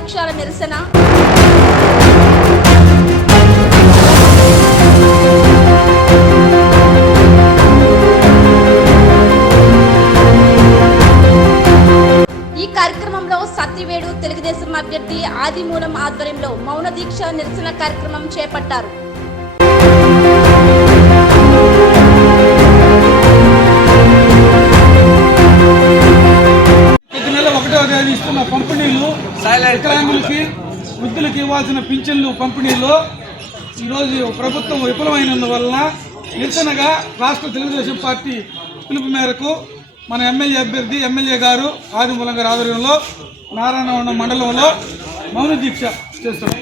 వామపక్షాల నిరసన. ఈ కార్యక్రమంలో సత్తివేడు తెలుగుదేశం అభ్యర్థి ఆదిమూలం ఆధ్వర్యంలో మౌన దీక్ష నిరసన కార్యక్రమం చేపట్టారు. ఇస్తున్న పంపిణీలు, వికలాంగులకి వృద్ధులకి ఇవ్వాల్సిన పింఛన్లు పంపిణీలో ఈరోజు ప్రభుత్వం విఫలమైనందువలన నిరసనగా రాష్ట్ర తెలుగుదేశం పార్టీ పిలుపు మేరకు మన ఎమ్మెల్యే గారు ఆదిమూలం గారి ఆధ్వర్యంలో నారాయణవరం మండలంలో మౌన దీక్ష చేస్తున్నాం.